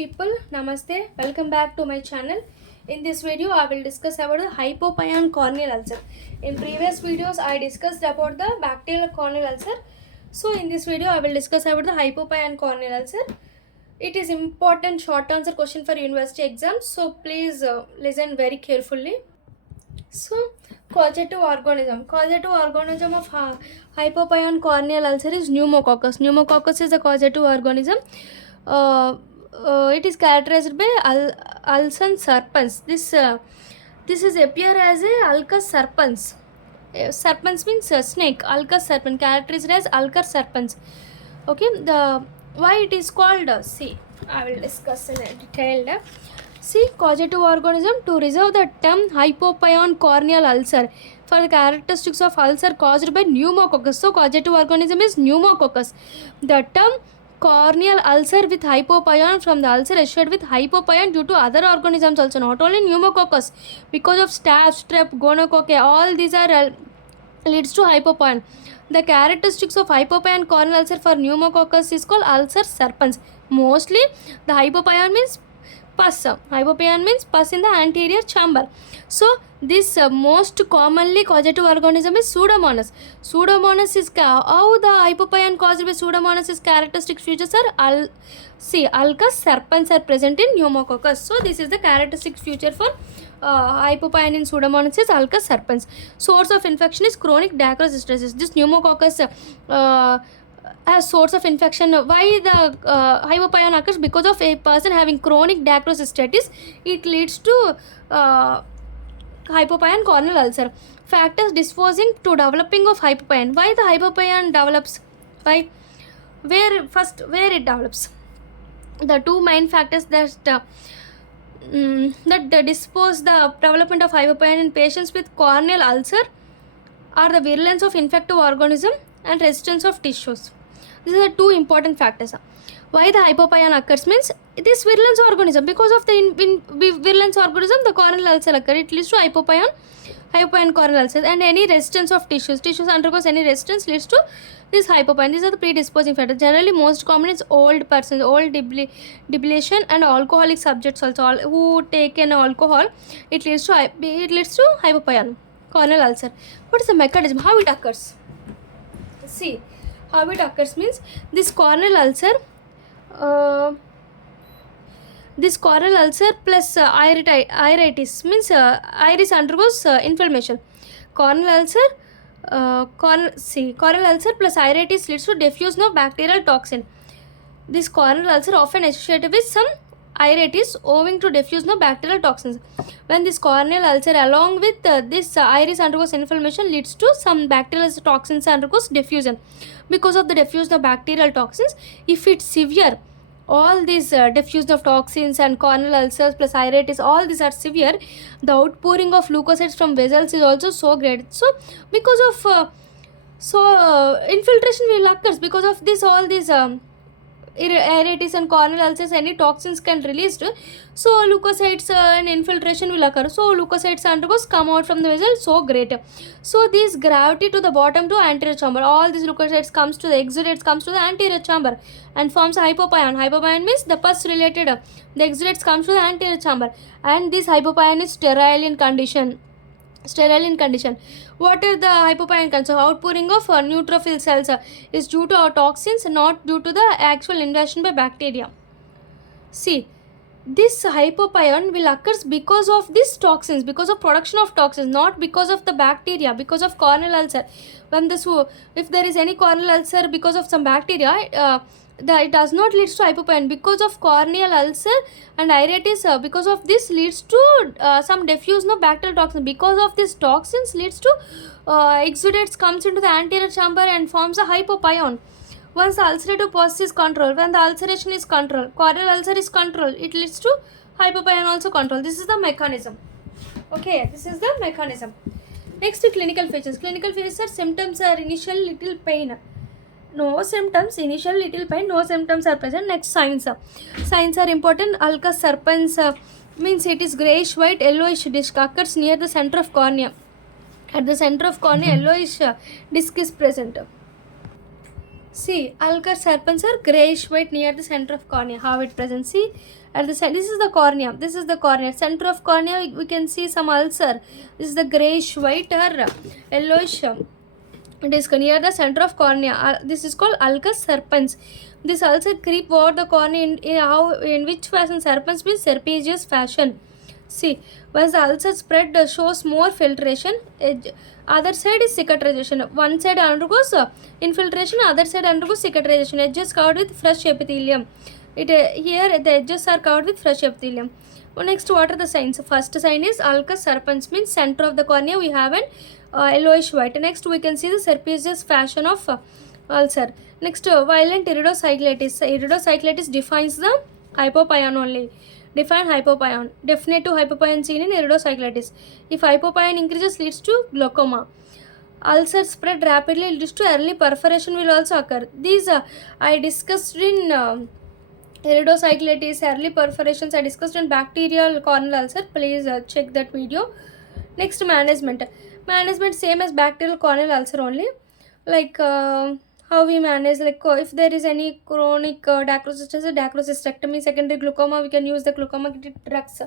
people, namaste, welcome back to my channel. In this video I will discuss about the hypopyon corneal ulcer. In previous videos I discussed about the bacterial corneal ulcer. So in this video I will discuss about the hypopyon corneal ulcer. It is important short answer question for university exams, so please listen very carefully. So causative organism of hypopyon corneal ulcer is pneumococcus. Pneumococcus is a causative organism. It is characterized by ulcer serpens. This is appear as a ulcus serpens. Serpens means snake. Ulcus serpens characterized as ulcus serpens. Okay, the why it is called? See, I will discuss in detail. See, causative organism to reserve the term hypopyon corneal ulcer for the characteristics of ulcer caused by pneumococcus. So causative organism is pneumococcus. The term corneal ulcer with hypopyon from the ulcer associated with hypopyon due to other organisms also, not only pneumococcus, because of staph, strep, gonococcus, all these are leads to hypopyon. The characteristics of hypopyon corneal ulcer for pneumococcus is called ulcer serpens. Mostly the hypopyon means pus. Hypopyon means pus in the anterior chamber. So this most commonly causative organism is Pseudomonas. Pseudomonas is how the hypopyon caused by Pseudomonas is characteristic features are ulcus serpens are present in pneumococcus. So this is the characteristic feature for hypopyon in Pseudomonas is ulcus serpens. Source of infection is chronic dacryocystosis. This pneumococcus as source of infection. Why the hypopyon occurs? Because of a person having chronic dacryocystitis, it leads to hypopyon corneal ulcer. Factors disposing to developing of hypopyon. Why the hypopyon develops? Why? Where it develops? The two main factors that dispose the development of hypopyon in patients with corneal ulcer are the virulence of infective organism and resistance of tissues. These are the two important factors. Why the hypopyon occurs means this virulence organism, because of the virulence organism the corneal ulcer occur. It leads to hypopyon corneal ulcer, and any resistance of tissues undergoes any resistance leads to this hypopyon. These are the predisposing factors. Generally most common is old persons, old debilation, and alcoholic subjects also who take an alcohol. It leads to hypopyon corneal ulcer. What is the mechanism? How it occurs? See, how it occurs means this corneal ulcer plus iritis means iris undergoes inflammation. Corneal ulcer plus iritis leads to diffusion of bacterial toxin. This corneal ulcer often associated with some iritis owing to diffusion of bacterial toxins. When this corneal ulcer along with this iris undergoes inflammation leads to some bacterial toxins undergoes diffusion. Because of the diffusion of bacterial toxins, if it's severe, all these diffusion of toxins and corneal ulcers plus iritis, all these are severe, the outpouring of leukocytes from vessels is also so great. So because of infiltration will occurs because of this, all these iritis and corneal ulcers, any toxins can released, so leukocytes and infiltration will occur. So leukocytes undergoes come out from the vessel so great. So this gravity to the bottom to anterior chamber, all these leukocytes comes to the exudates comes to the anterior chamber and forms a hypopyon. Hypopyon means the pus related, the exudates comes to the anterior chamber, and this hypopyon is sterile in condition. What are the hypopyon condition? Outpouring of neutrophil cells is due to toxins, not due to the actual invasion by bacteria. See, this hypopyon will occurs because of these toxins, because of production of toxins, not because of the bacteria, because of corneal ulcer. If there is any corneal ulcer because of some bacteria, it does not lead to hypopyon. Because of corneal ulcer and iritis, because of this leads to some diffusion of bacterial toxin. Because of this toxins leads to exudates comes into the anterior chamber and forms a hypopyon. Once the ulcerative process is controlled, when the ulceration is controlled, corneal ulcer is controlled, it leads to hypopyon also controlled. This is the mechanism. Okay, this is the mechanism. Next, clinical features. Clinical features are symptoms are initial little pain. No symptoms, initial little pain, no symptoms are present. Next, signs. Signs are important. Ulcus serpens means it is greyish white, yellowish disc occurs near the center of cornea. At the center of cornea, yellowish disc is present. See, ulcer serpents are grayish white near the center of cornea. How it presents? See, at the center. This is the cornea. This is the cornea. Center of cornea, we can see some ulcer. This is the grayish white or yellowish. It is near the center of cornea. This is called ulcer serpens. This ulcer creep over the cornea in which fashion? Serpens means serpigious fashion. See, once the ulcer spread shows more filtration, other side is cicatrization. One side undergoes infiltration, other side undergoes cicatrization. Edges covered with fresh epithelium. Here the edges are covered with fresh epithelium. Next, what are the signs? First sign is ulcer serpens means center of the cornea we have an yellowish white. Next, we can see the serpigious fashion of ulcer. Next, violent iridocyclitis. Iridocyclitis defines the hypopyon only. Define hypopyon. Definitive hypopyon seen in iridocyclitis. If hypopyon increases, leads to glaucoma. Ulcer spread rapidly, leads to early perforation will also occur. These I discussed in iridocyclitis, early perforations I discussed in bacterial corneal ulcer. Please check that video. Next, management. Management same as bacterial corneal ulcer only. Like how we manage, like if there is any chronic dacrocystectomy, secondary glaucoma, we can use the glaucoma drugs.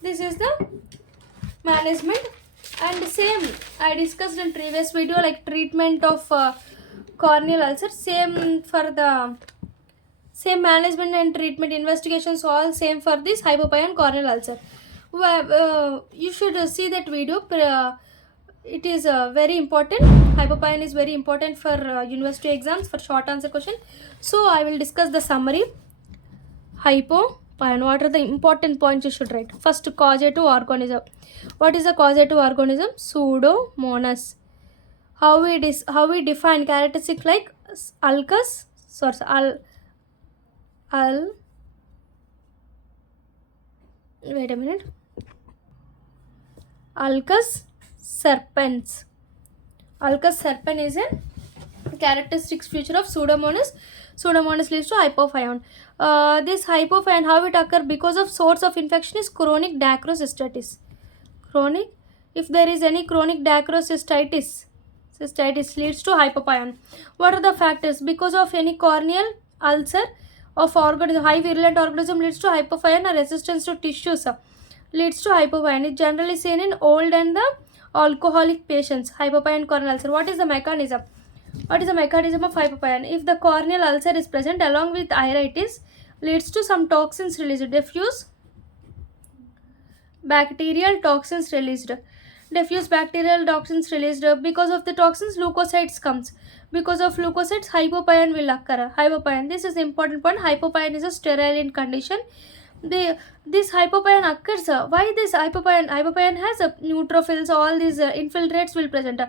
This is the management. And same I discussed in previous video, like treatment of corneal ulcer. Same for the same management and treatment investigations, all same for this hypopyon corneal ulcer. You should see that video. It is very important. Hypopyon is very important for university exams for short answer question. So I will discuss the summary. Hypopyon, what are the important points you should write? First, causative organism. What is a causative organism? Pseudomonas. How we define characteristic like ulcus source wait a minute. Ulcus serpens. Ulcus serpens is a characteristic feature of Pseudomonas. Pseudomonas leads to hypopyon. This hypopyon, how it occurs? Because of source of infection is chronic dacrocystitis. Chronic, if there is any chronic dacrocystitis, cystitis leads to hypopyon. What are the factors? Because of any corneal ulcer of organism, high virulent organism leads to hypopyon, or resistance to tissues leads to hypopyon. It generally seen in old and the alcoholic patients. Hypopyon corneal ulcer. What is the mechanism? What is the mechanism of hypopyon? If the corneal ulcer is present along with iritis, leads to some toxins released. Diffuse bacterial toxins released. Diffuse bacterial toxins released. Because of the toxins, leukocytes comes. Because of leukocytes, hypopyon will occur. Hypopyon. This is important point. Hypopyon is a sterile condition. This hypopyon occurs. Why this hypopyon? Hypopyon has neutrophils. All these infiltrates will present.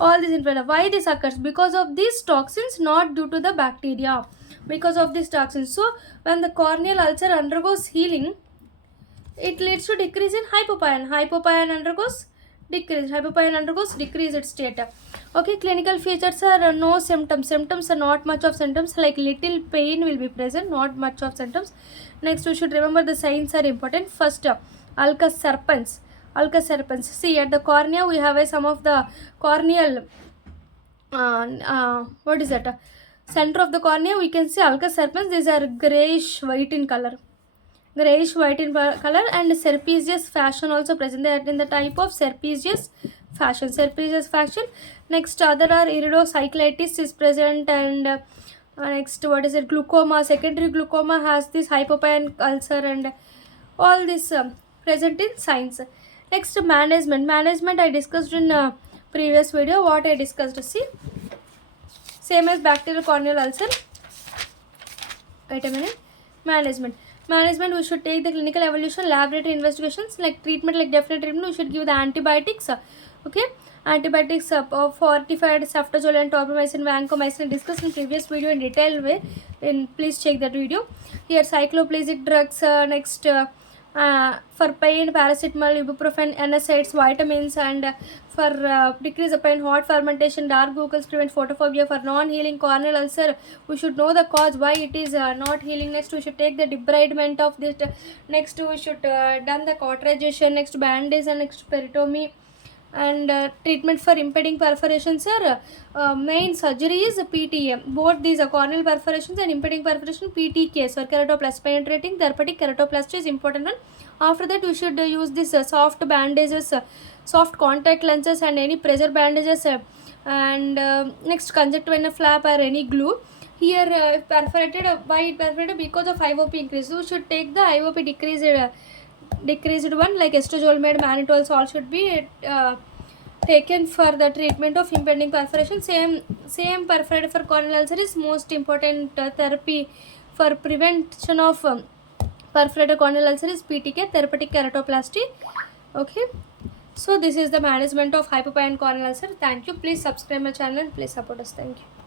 All these infiltrates. Why this occurs? Because of these toxins, not due to the bacteria. Because of these toxins. So when the corneal ulcer undergoes healing, it leads to decrease in hypopyon. Hypopyon undergoes decrease. Hypopyon undergoes decreased state. Okay, clinical features are no symptoms. Symptoms are not much of symptoms, like little pain will be present, not much of symptoms. Next, we should remember the signs are important. First, ulcus serpens. Ulcus serpens. See, at the cornea we have some of the corneal what is that? Center of the cornea we can see ulcus serpens. These are grayish white in color. Grayish white in color, and serpigious fashion also present. They are in the type of serpigious fashion. Serpigious fashion. Next, other are iridocyclitis is present, and next, what is it? Glaucoma. Secondary glaucoma has this hypopyon ulcer, and all this present in signs. Next, management. Management I discussed in previous video. What I discussed? See, same as bacterial corneal ulcer. Wait a minute. Management. We should take the clinical evaluation, laboratory investigations, like treatment, like definite treatment. We should give the antibiotics. Okay, antibiotics fortified ceftriaxone and tobramycin, vancomycin discussed in previous video in detailed way. Then please check that video. Here cycloplegic drugs. Next. For pain, paracetamol, ibuprofen, NSAIDs, vitamins, and for decrease the pain, hot fermentation, dark glucose prevent photophobia. For non-healing corneal ulcer, we should know the cause why it is not healing. Next, we should take the debridement of this. Next, we should done the cauterization. Next, bandage, and next peritomy. And treatment for impeding perforations are main surgery is PTA. Both these are corneal perforations and impeding perforation, PTK, so keratoplasty, penetrating therapeutic keratoplasty is important one. After that we should use this soft bandages, soft contact lenses and any pressure bandages, and next conjunctival flap or any glue. Here perforated, why it perforated? Because of IOP increase. So we should take the IOP decreased one, like estrogen, mannitol salt should be taken for the treatment of impending perforation. Same perforated for corneal ulcer is most important therapy for prevention of perforated corneal ulcer is PTK, therapeutic keratoplasty. Okay, so this is the management of hypopyon corneal ulcer. Thank you. Please subscribe my channel and please support us. Thank you.